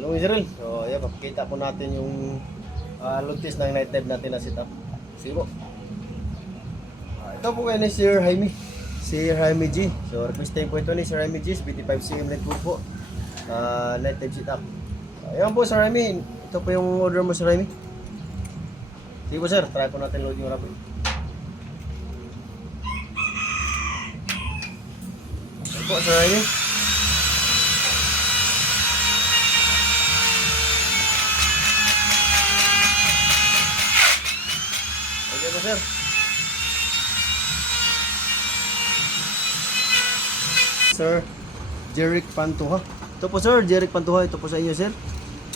Hello Israel. So, ayan, papakita po natin yung load test ng night dive natin na setup. Sige po. Ito po kayo ni Sir Jaime. Sir Jaime G. So, requesting po ito ni Sir Jaime G. 55cm network po. Night dive setup. Ayan po Sir Jaime. Ito po yung order mo Sir Jaime. Sige po sir. Try po natin load yung rubber. Ito po Sir Jaime. Okay po sir. Sir Jeric Pantuha. Ito po sir, Jeric Pantuha. Ito po sa inyo sir.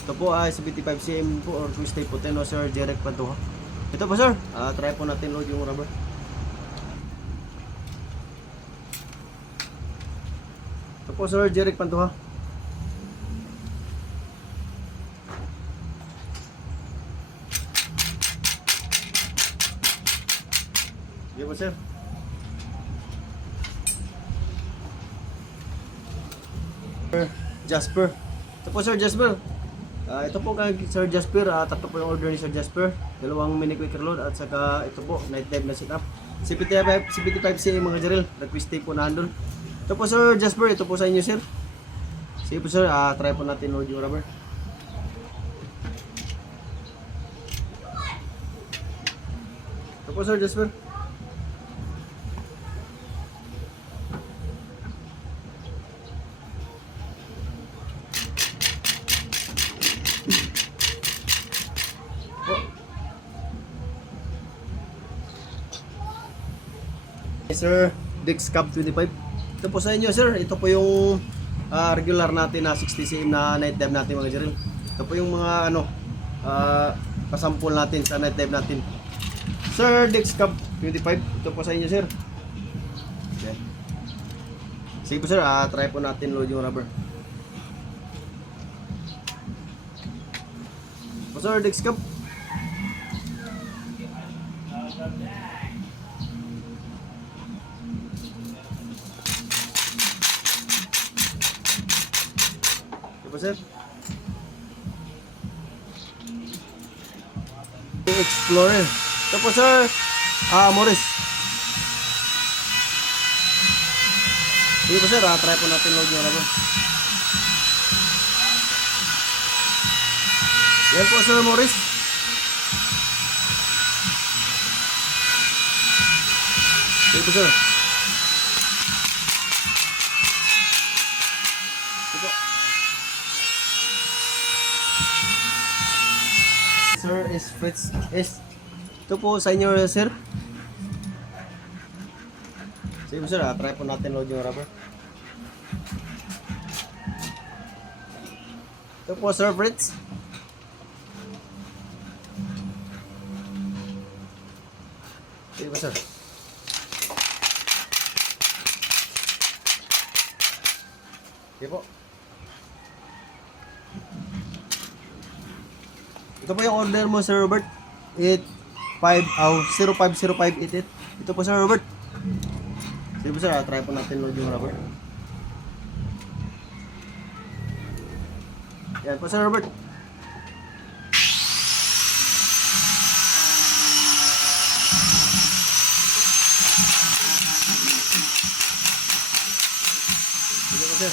Ito po ay 75cm po or twist tape po no sir, Jeric Pantuha. Ito po sir, try po natin load yung rubber. Ito po sir, Jeric Pantuha. Sige po sir. Jasper. Ito po Sir Jasper. Ito po kay Sir Jasper. Tatlo po yung order ni Sir Jasper. Dalawang mini quicker load at saka ito po night dive na setup. 75cm mga jaril. Request tape po na handle. Ito po Sir Jasper. Ito po sa inyo sir. Sige po sir. Try po natin load yung rubber. Ito po Sir Jasper. Sir Dix Cab 25. Ito po sa inyo sir. Ito po yung regular natin na 60cm na night dive natin mga jaril. Ito po yung mga pasampol natin sa night dive natin. Sir Dix Cab 25. Ito po sa inyo sir. Okay. Sige po sir. Try po natin load yung rubber. Po sir Dix Cab. Sir Explorer. Ito po sir Morris. Sige po sir, try po natin load yung rubber. Yan po sir Morris. Sige po sir. Sige po. Sir is Fritz S. Ito po sa inyo sir. Sige po sir, try po natin load yung rubber. Ito po sir Fritz. Sige po sir. Sige po. Ito po yung order mo Sir Robert. 050588. Ito po Sir Robert. Sige po sir, try po natin load yung rubber. Yan po Sir Robert. Sige po sir.